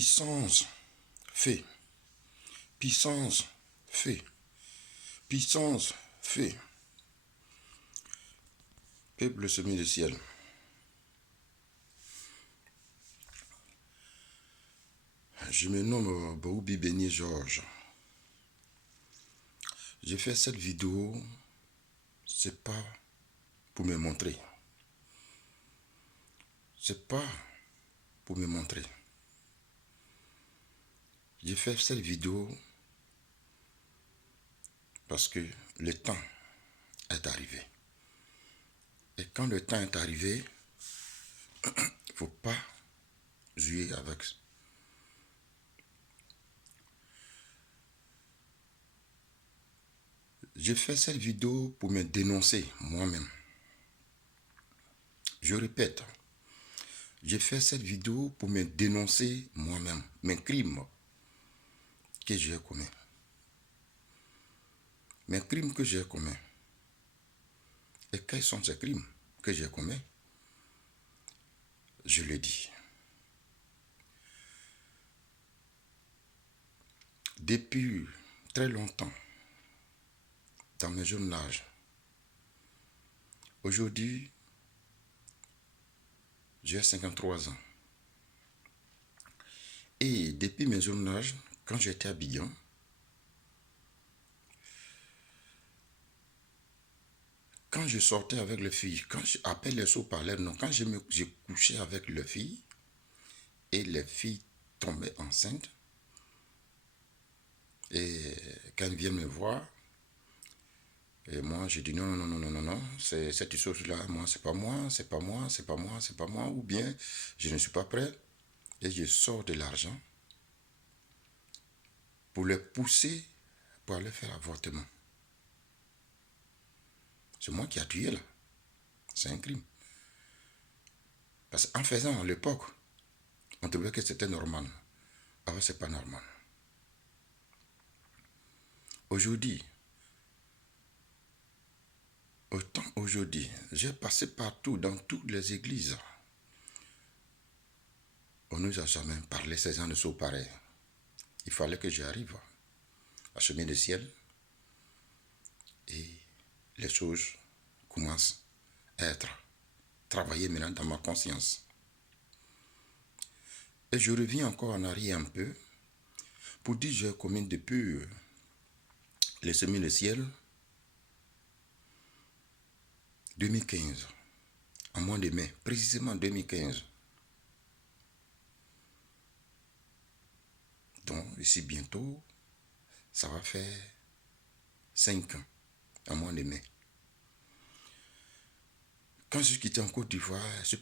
Puissance, fée. Puissance, fée. Puissance, fée. Peuple semé du ciel. Je me nomme Baoubi Béni Georges. J'ai fait cette vidéo, c'est pas pour me montrer. C'est pas pour me montrer. J'ai fait cette vidéo parce que le temps est arrivé. Et quand le temps est arrivé, il ne faut pas jouer avec. J'ai fait cette vidéo pour me dénoncer moi-même. Je répète, j'ai fait cette vidéo pour me dénoncer moi-même, mes crimes que j'ai commis. Mes crimes que j'ai commis. Et quels sont ces crimes que j'ai commis? Je le dis. Depuis très longtemps, dans mes jeunes âges, aujourd'hui, j'ai 53 ans. Et depuis mes jeunes âges, quand j'étais à Abidjan, quand je sortais avec les filles, après les sauts parlaient, non, quand j'ai couché avec les filles, et les filles tombaient enceintes, et quand elles viennent me voir, et moi je dis non, c'est cette chose-là, moi c'est pas moi, c'est pas moi, c'est pas moi, c'est pas moi, ou bien je ne suis pas prêt, et je sors de l'argent pour les pousser pour aller faire l'avortement. C'est moi qui ai tué là. C'est un crime. Parce qu'en faisant à l'époque, on trouvait que c'était normal. Alors c'est pas normal. Aujourd'hui, autant aujourd'hui, j'ai passé partout dans toutes les églises. On ne nous a jamais parlé ces gens de choses pareilles. Il fallait que j'arrive à chemin de ciel et les choses commencent à être travaillées maintenant dans ma conscience. Et je reviens encore en arrière un peu pour dire que j'ai commis depuis les semis de ciel 2015, en mois de mai, précisément 2015. Donc ici bientôt, ça va faire 5 ans, en mois de mai. Quand je suis quitté en Côte d'Ivoire, je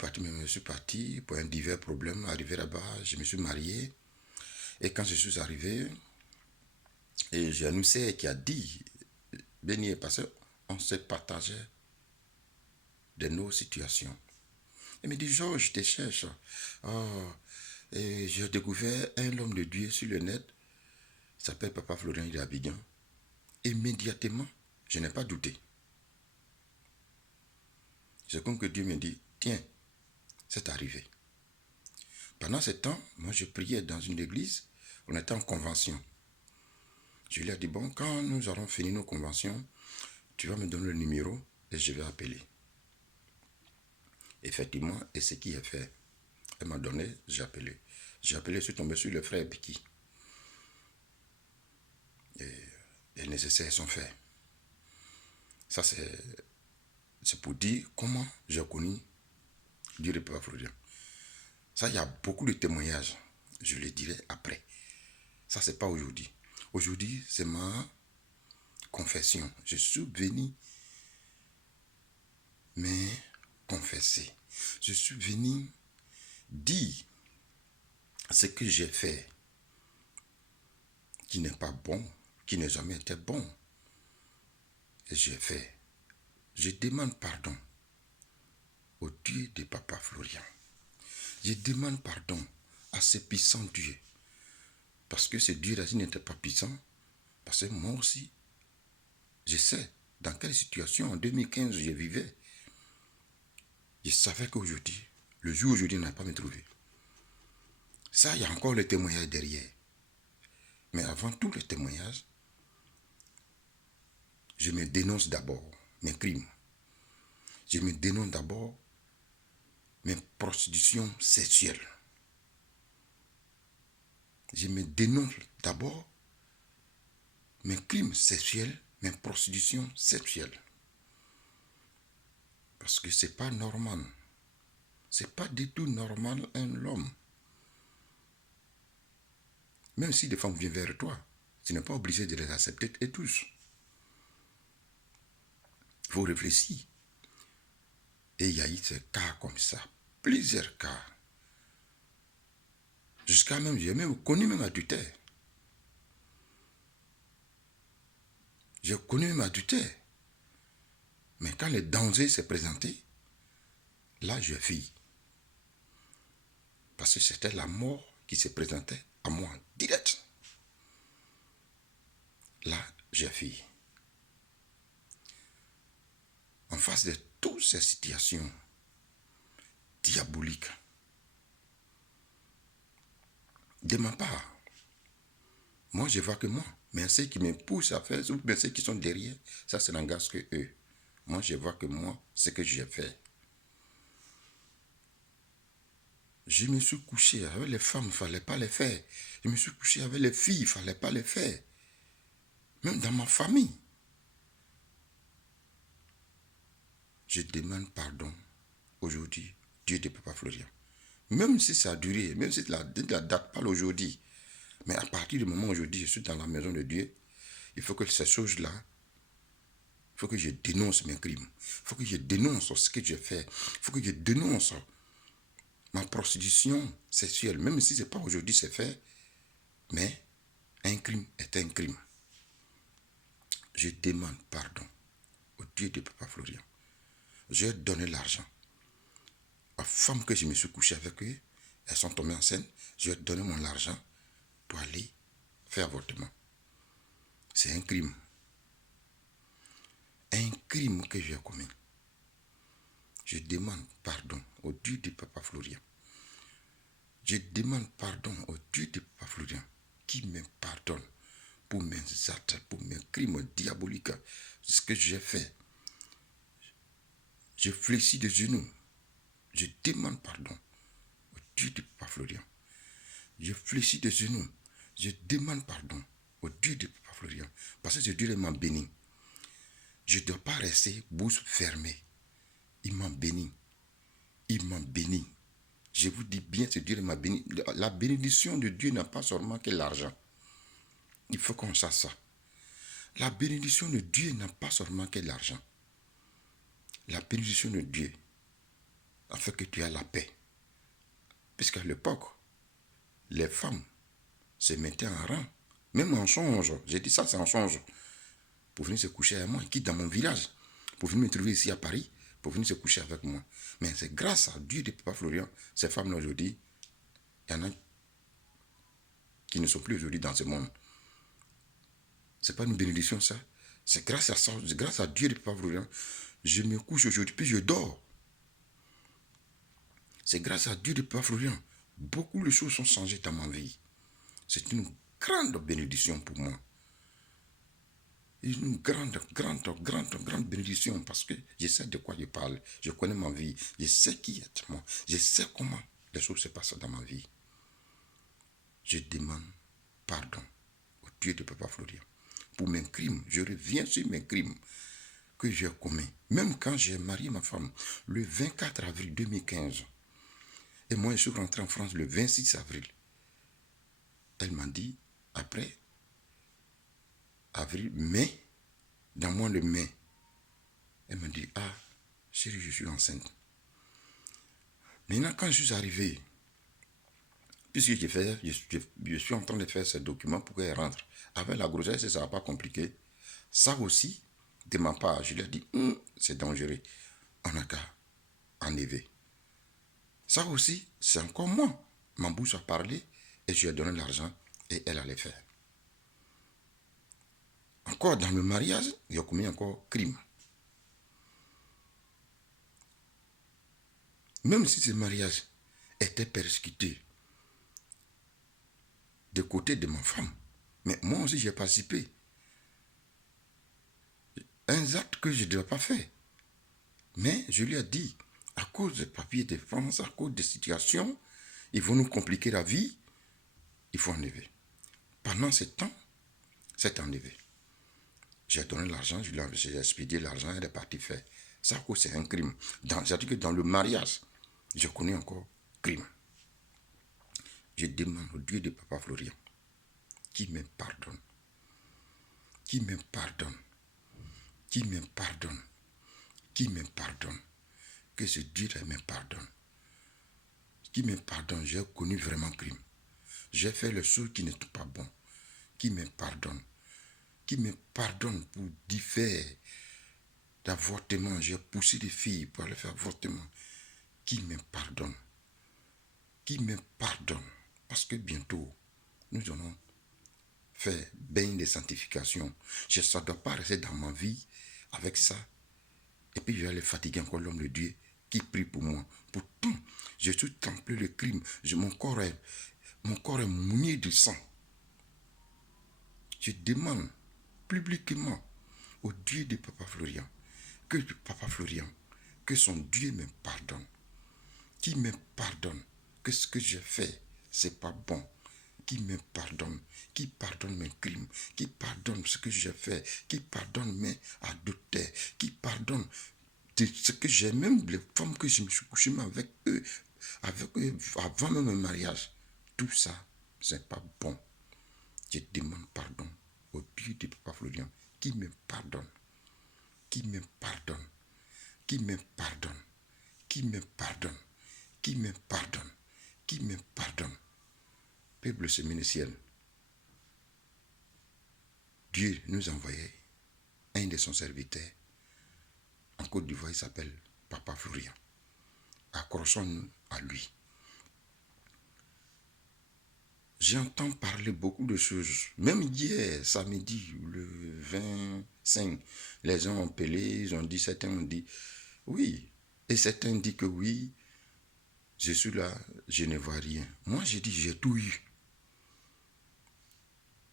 suis parti pour un divers problème. Arrivé là-bas, je me suis marié. Et quand je suis arrivé, et j'ai annoncé qui a dit, Béni, parce qu'on se partageait de nos situations. Il me dit, Georges, je te cherche. Oh, et j'ai découvert un homme de Dieu sur le net. Il s'appelle Papa Florian d'Abidjan. Immédiatement, je n'ai pas douté. C'est comme que Dieu me dit, tiens, c'est arrivé. Pendant ce temps, moi je priais dans une église, on était en convention. Je lui ai dit, bon, quand nous aurons fini nos conventions, tu vas me donner le numéro et je vais appeler. Effectivement, et ce qui est fait. Elle m'a donné, j'ai appelé. J'ai appelé, je suis tombé sur le frère Biki. Et les nécessaires sont faits. Ça, c'est pour dire comment j'ai connu Dieu de Papa Florian. Ça, il y a beaucoup de témoignages. Je les dirai après. Ça, c'est pas aujourd'hui. Aujourd'hui, c'est ma confession. Je suis venu me confesser. Je suis venu dire ce que j'ai fait qui n'est pas bon, qui n'a jamais été bon. Et j'ai fait. Je demande pardon au Dieu de Papa Florian. Je demande pardon à ce puissant Dieu. Parce que ce Dieu-là, s'il n'était pas puissant, parce que moi aussi, je sais dans quelle situation en 2015 je vivais. Je savais qu'aujourd'hui, le jour aujourd'hui n'a pas me trouvé. Ça, il y a encore le témoignage derrière. Mais avant tout le témoignage, je me dénonce d'abord mes crimes. Je me dénonce d'abord mes prostitutions sexuelles. Je me dénonce d'abord mes crimes sexuels, mes prostitutions sexuelles. Parce que c'est pas normal. C'est pas du tout normal un homme. Même si des femmes viennent vers toi, tu n'es pas obligé de les accepter et tous. Il faut réfléchir. Et il y a eu ces cas comme ça. Plusieurs cas. Jusqu'à même, j'ai même connu même adultère. J'ai connu même adultère. Mais quand le danger s'est présenté, là, je fui. Parce que c'était la mort qui se présentait à moi, direct. Là, j'ai fui. En face de toutes ces situations diaboliques, de ma part, moi, je vois que moi. Mais ceux qui me poussent à faire, ou bien ceux qui sont derrière, ça, c'est n'engage que eux. Moi, je vois que moi, ce que j'ai fait. Je me suis couché avec les femmes, il ne fallait pas les faire. Je me suis couché avec les filles, il ne fallait pas les faire. Même dans ma famille. Je demande pardon aujourd'hui, Dieu de Papa Florian. Même si ça a duré, même si la date pas aujourd'hui, mais à partir du moment où aujourd'hui je suis dans la maison de Dieu, il faut que ces choses-là, il faut que je dénonce mes crimes. Il faut que je dénonce ce que j'ai fait. Il faut que je dénonce ma prostitution sexuelle. Même si ce n'est pas aujourd'hui c'est fait, mais un crime est un crime. Je demande pardon au Dieu de Papa Florian. J'ai donné l'argent aux femmes que je me suis couché avec eux. Elles sont tombées enceintes. J'ai donné mon argent pour aller faire avortement. C'est un crime. Un crime que j'ai commis. Je demande pardon au Dieu de Papa Florian. Je demande pardon au Dieu de Papa Florian qui me pardonne pour mes actes, pour mes crimes diaboliques, ce que j'ai fait. Je fléchis de genoux. Je demande pardon au Dieu de Papa Florian. Je fléchis de genoux. Je demande pardon au Dieu de Papa Florian. Parce que ce Dieu m'a béni. Je ne dois pas rester bouche fermée. Il m'a béni. Il m'a béni. Je vous dis bien, ce Dieu m'a béni. La bénédiction de Dieu n'a pas seulement que l'argent. Il faut qu'on sache ça. La bénédiction de Dieu n'a pas seulement que l'argent. La bénédiction de Dieu a fait que tu as la paix. Puisqu'à l'époque, les femmes se mettaient en rang. Même en songe. J'ai dit ça, c'est en songe. Pour venir se coucher avec moi, qui dans mon village. Pour venir me trouver ici à Paris. Pour venir se coucher avec moi. Mais c'est grâce à Dieu de Papa Florian, ces femmes-là aujourd'hui, il y en a qui ne sont plus aujourd'hui dans ce monde. C'est pas une bénédiction ça. C'est grâce à ça, c'est grâce à Dieu de Papa Florian. Je me couche aujourd'hui, puis je dors. C'est grâce à Dieu de Papa Florian. Beaucoup de choses sont changées dans ma vie. C'est une grande bénédiction pour moi. Une grande bénédiction parce que je sais de quoi je parle. Je connais ma vie. Je sais qui est moi. Je sais comment les choses se passent dans ma vie. Je demande pardon au Dieu de Papa Florian pour mes crimes. Je reviens sur mes crimes que j'ai commis. Même quand j'ai marié ma femme le 24 avril 2015 et moi je suis rentré en France le 26 avril. Elle m'a dit après avril, mai, dans le mois de mai, elle m'a dit, ah, chérie, je suis enceinte. Maintenant, quand je suis arrivé, puisque je suis en train de faire ce document pour qu'elle rentre, avec la grossesse, ça va pas compliqué. Ça aussi, de ma part, je lui ai dit, c'est dangereux. On n'a qu'à enlever. Ça aussi, c'est encore moi. Ma bouche a parlé et je lui ai donné l'argent et elle allait faire. Encore dans le mariage, il a commis encore crime. Même si ce mariage était persécuté, de côté de ma femme. Mais moi aussi, j'ai participé. Un acte que je ne devais pas faire. Mais je lui ai dit, à cause des papiers de France, à cause des situations, ils vont nous compliquer la vie, il faut enlever. Pendant ce temps, c'est enlevé. J'ai donné l'argent, j'ai expédié l'argent, elle est partie faire. Ça, c'est un crime. C'est-à-dire que dans le mariage, je connais encore crime. Je demande au Dieu de Papa Florian, qui me pardonne, qui me pardonne, qui me pardonne, qui me pardonne, que ce Dieu-là me pardonne. Qui me pardonne, j'ai connu vraiment crime. J'ai fait les choses qui n'étaient pas bonnes. Qui me pardonne. Qui me pardonne pour divers d'avortement. J'ai poussé des filles pour aller faire avortement. Qui me pardonne. Qui me pardonne. Parce que bientôt, nous allons faire bain de sanctification. Ça ne doit pas rester dans ma vie avec ça. Et puis je vais aller fatiguer encore l'homme de Dieu qui prie pour moi. Pourtant, je suis trempé le crime. Mon corps est mouillé de sang. Je demande publiquement au Dieu de Papa Florian, que son Dieu me pardonne. Qui me pardonne, que ce que j'ai fait, c'est pas bon. Qui me pardonne, qui pardonne mes crimes, qui pardonne ce que j'ai fait, qui pardonne mes adultères, qui pardonne de ce que j'ai, même les femmes que je me suis couché avec eux avant même le mariage. Tout ça, c'est pas bon. Je demande pardon au Dieu de Papa Florian qui me pardonne, qui me pardonne, qui me pardonne, qui me pardonne, qui me pardonne, qui me pardonne. Peuple séminiciel, Dieu nous envoyait un de son serviteurs en Côte d'Ivoire, il s'appelle Papa Florian. Accrochons-nous à lui. J'entends parler beaucoup de choses. Même hier, samedi, le 25, les gens ont appelé, ils ont dit, certains ont dit, oui. Et certains disent que oui, je suis là, je ne vois rien. Moi, j'ai dit, j'ai tout eu.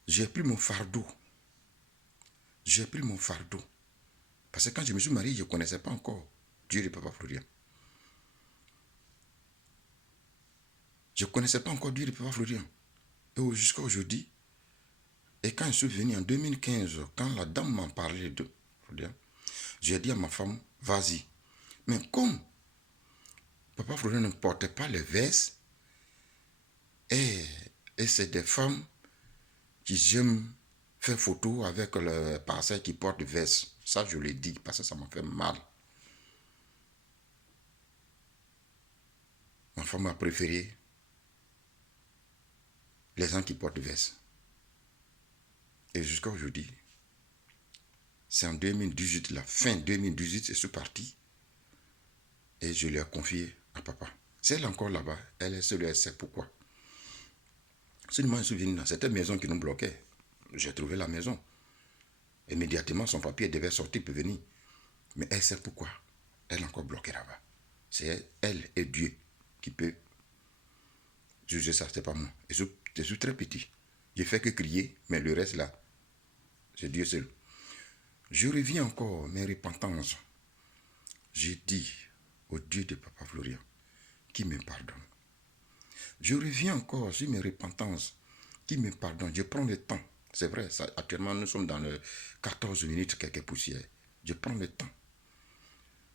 J'ai pris mon fardeau. J'ai pris mon fardeau. Parce que quand je me suis marié, je ne connaissais pas encore Dieu de Papa Florian. Je ne connaissais pas encore Dieu de Papa Florian. Et jusqu'à aujourd'hui, et quand je suis venu en 2015, quand la dame m'a parlé de Florian, j'ai dit à ma femme, vas-y. Mais comme Papa Florian ne portait pas les vestes, et c'est des femmes qui aiment faire photo avec le pasteur qui porte des vestes. Ça, je l'ai dit parce que ça m'a fait mal. Ma femme a préféré les gens qui portent des vestes. Et jusqu'à aujourd'hui, c'est en 2018, la fin 2018, je suis parti. Et je lui ai confié à papa. C'est elle encore là-bas, elle est seule, elle sait pourquoi. Seulement, je suis venu dans cette maison qui nous bloquait. J'ai trouvé la maison. Immédiatement, son papier devait sortir pour venir. Mais elle sait pourquoi. Elle est encore bloquée là-bas. C'est elle et Dieu qui peut juger ça, c'est pas moi. Je suis très petit. Je fais que crier, mais le reste là, c'est Dieu seul. Je reviens encore, mes repentances. J'ai dit au Dieu de Papa Florian, qui me pardonne. Je reviens encore sur mes repentances, qui me pardonne. Je prends le temps. C'est vrai, ça, actuellement nous sommes dans le 14 minutes, quelques poussières. Je prends le temps.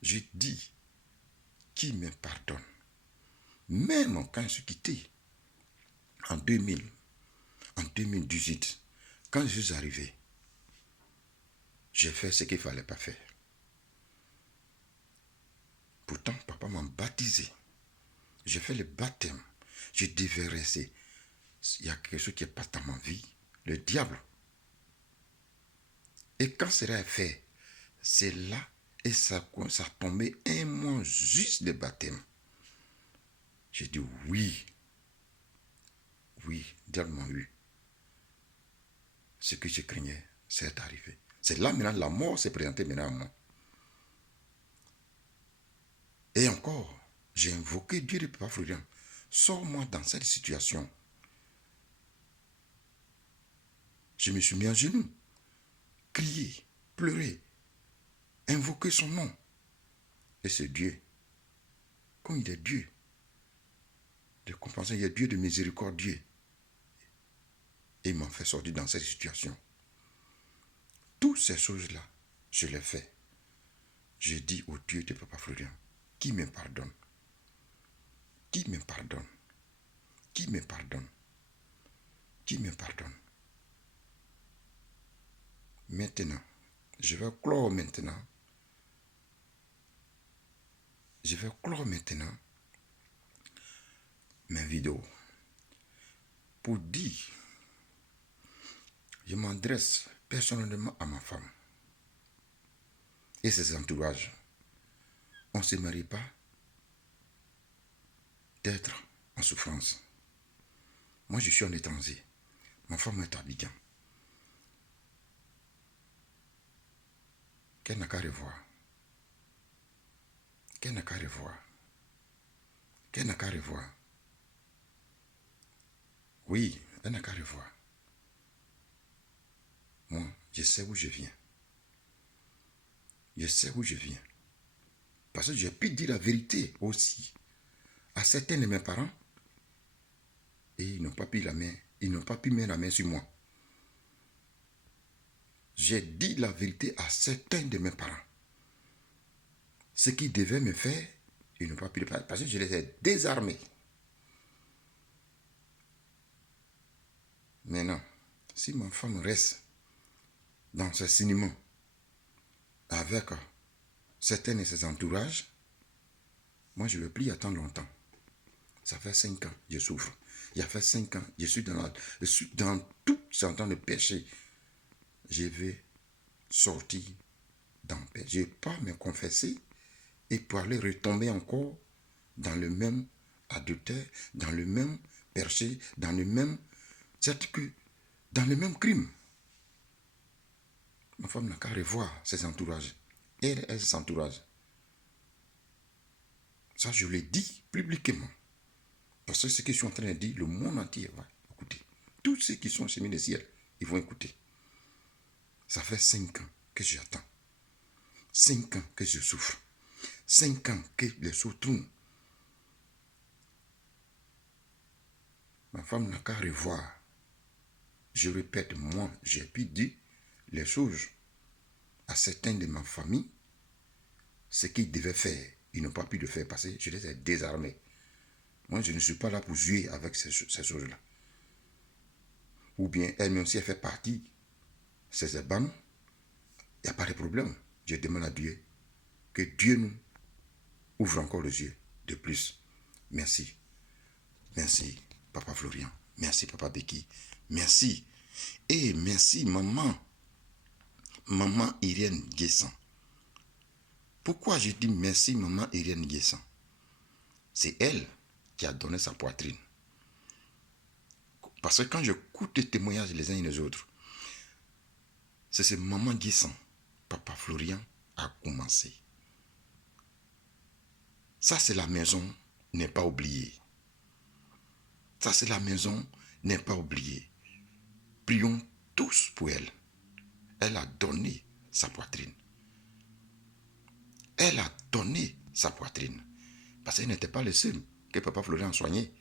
Je dis, qui me pardonne. Même quand je suis quitté, en 2000, en 2018, quand je suis arrivé, j'ai fait ce qu'il ne fallait pas faire. Pourtant, papa m'a baptisé. J'ai fait le baptême. Je devais rester. Il y a quelque chose qui passe dans ma vie. Le diable. Et quand cela est fait, c'est là et ça tombait un mois juste de baptême. J'ai dit oui. Oui, diable m'a eu. Ce que je craignais, c'est arrivé. C'est là maintenant, la mort s'est présentée maintenant à moi. Et encore, j'ai invoqué Dieu de Papa Florian. Sors-moi dans cette situation. Je me suis mis à genoux, crier, pleurer, invoquer son nom. Et c'est Dieu. Comme il est Dieu de compassion, il est Dieu de miséricorde, Dieu. Et il m'a fait sortir dans cette situation. Toutes ces choses-là, je les fais. Je dis au Dieu de Papa Florian, qui me pardonne, qui me pardonne, qui me pardonne, qui me pardonne. Maintenant, je vais clore maintenant. Je vais clore maintenant mes vidéos pour dire, je m'adresse personnellement à ma femme et ses entourages. On ne se marie pas d'être en souffrance. Moi, je suis en étranger. Ma femme est à Abidjan. Qu'elle n'a qu'à revoir. Qu'elle n'a qu'à revoir. Qu'elle n'a qu'à revoir. Oui, elle n'a qu'à revoir. Moi, je sais où je viens. Je sais où je viens. Parce que j'ai pu dire la vérité aussi à certains de mes parents. Et ils n'ont pas pu mettre la main sur moi. J'ai dit la vérité à certains de mes parents. Ce qu'ils devaient me faire, ils n'ont pas pu le faire parce que je les ai désarmés. Maintenant, si ma femme reste dans ce cinéma avec certains de ses entourages, moi je ne veux plus attendre longtemps. Ça fait 5 ans, je souffre. Il y a fait 5 ans, je suis dans tout ce temps de péché. Je vais sortir dans paix. Je ne vais pas me confesser et pour aller retomber encore dans le même adultère, dans le même péché, dans le même... dans le même crime. Ma femme n'a qu'à revoir ses entourages. Elle s'entourage. Ça, je l'ai dit publiquement. Parce que ce que je suis en train de dire, le monde entier va écouter. Tous ceux qui sont chez des ciels, ils vont écouter. Ça fait 5 ans que j'attends. 5 ans que je souffre. 5 ans que les choses tournent. Ma femme n'a qu'à revoir. Je répète, moi, j'ai pu dire les choses à certains de ma famille, ce qu'ils devaient faire. Ils n'ont pas pu le faire parce que je les ai désarmés. Moi, je ne suis pas là pour jouer avec ces choses-là. Ou bien elle-même, si elle fait partie, c'est ébans, il n'y a pas de problème. Je demande à Dieu que Dieu nous ouvre encore les yeux de plus. Merci. Merci, Papa Florian. Merci, Papa Becky. Merci. Et merci, maman. Maman Irène Guessan. Pourquoi je dis merci, maman Irène Guessan? C'est elle qui a donné sa poitrine. Parce que quand j'écoute les témoignages les uns et les autres, c'est ce maman Guessan, Papa Florian a commencé. Ça, c'est la maison, n'est pas oubliée. Ça, c'est la maison, n'est pas oubliée. Prions tous pour elle. Elle a donné sa poitrine. Elle a donné sa poitrine. Parce qu'elle n'était pas le seul que Papa Florian a soigné.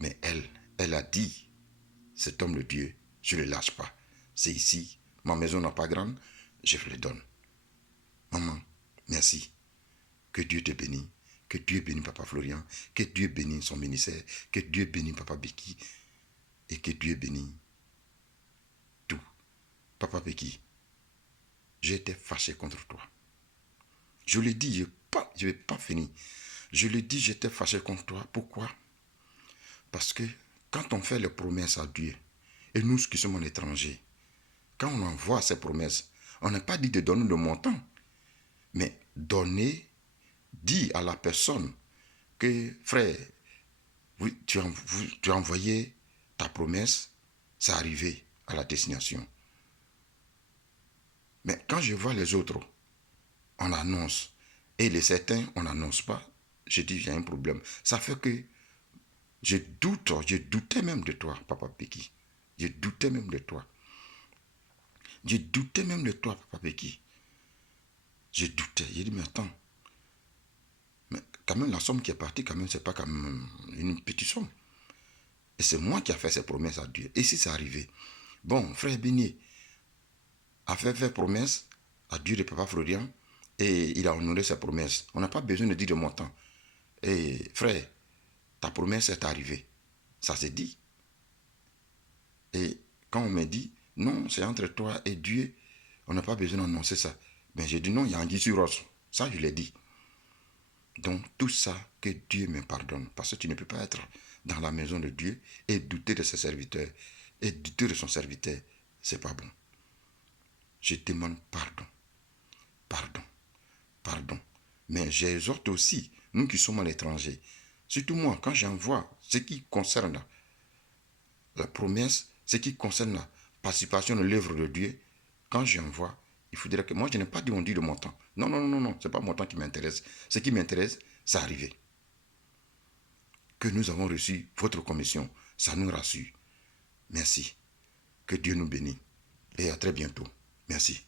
Mais elle a dit, cet homme de Dieu, je ne le lâche pas. C'est ici, ma maison n'est pas grande, je vous le donne. Maman, merci. Que Dieu te bénisse. Que Dieu bénisse Papa Florian. Que Dieu bénisse son ministère. Que Dieu bénisse Papa Becky. Et que Dieu bénisse tout. Papa Becky, j'étais fâché contre toi. Je l'ai dit, je ne vais pas finir. Je l'ai dit, j'étais fâché contre toi. Pourquoi? Parce que quand on fait les promesses à Dieu, et nous qui sommes en étranger, quand on envoie ces promesses, on n'a pas dit de donner le montant, mais donner, dire à la personne que, frère, oui, tu as envoyé ta promesse, c'est arrivé à la destination. Mais quand je vois les autres, on annonce, et les certains, on n'annonce pas, je dis, il y a un problème. Ça fait que je doutais même de toi, Papa Becky. Je doutais même de toi. Je doutais même de toi, Papa Peki. Je doutais. J'ai dit, mais attends. Mais quand même, la somme qui est partie, quand même, c'est pas quand même une petite somme. Et c'est moi qui ai fait ces promesses à Dieu. Et si c'est arrivé, bon, frère Béni a fait promesse à Dieu de Papa Florian et il a honoré ses promesses. On n'a pas besoin de dire de montant. Et frère, ta promesse est arrivée. Ça s'est dit. Et quand on me dit, non, c'est entre toi et Dieu, on n'a pas besoin d'annoncer ça. Ben j'ai dit non, il y a Anguille sur Roche. Ça, je l'ai dit. Donc, tout ça, que Dieu me pardonne. Parce que tu ne peux pas être dans la maison de Dieu et douter de ses serviteurs. Et douter de son serviteur, c'est pas bon. Je demande pardon. Pardon. Pardon. Mais j'exhorte aussi, nous qui sommes à l'étranger, surtout moi, quand j'envoie ce qui concerne la promesse, ce qui concerne la participation de l'œuvre de Dieu, quand j'envoie, il faudrait que moi, je n'ai pas dit de montant. Non, non, non, non, ce n'est pas mon temps qui m'intéresse. Ce qui m'intéresse, c'est arrivé. Que nous avons reçu votre commission, ça nous rassure. Merci. Que Dieu nous bénisse. Et à très bientôt. Merci.